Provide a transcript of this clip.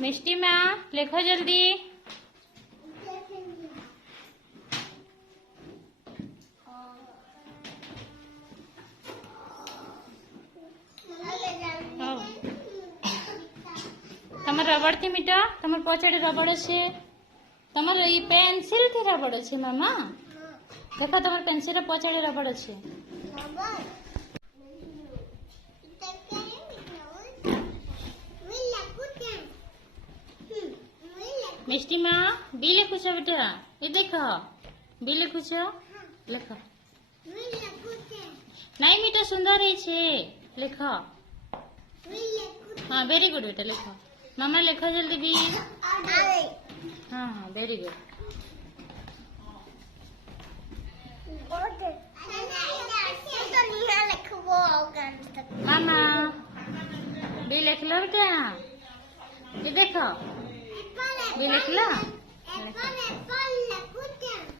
मिष्टी माँ लिखो जल्दी। तमर रबड़ थी मीठा तमर पछाड़ी रबड़ छे तमर ई पेन्सिल थी रबड़ छे मामा देखो तमर पेन्सिल पछाड़ी रबड़ छे मिष्टी माँ बी लिखु छे बेटा ये देखो बी लिखु छे लिखो नहीं मीठा सुंदर है छे लिखो हाँ वेरी गुड बेटा लिखो मामा लिखो जल्दी बी हाँ हाँ वेरी गुड मामा बी लिख लो बेटा ये देखो बी लिख लो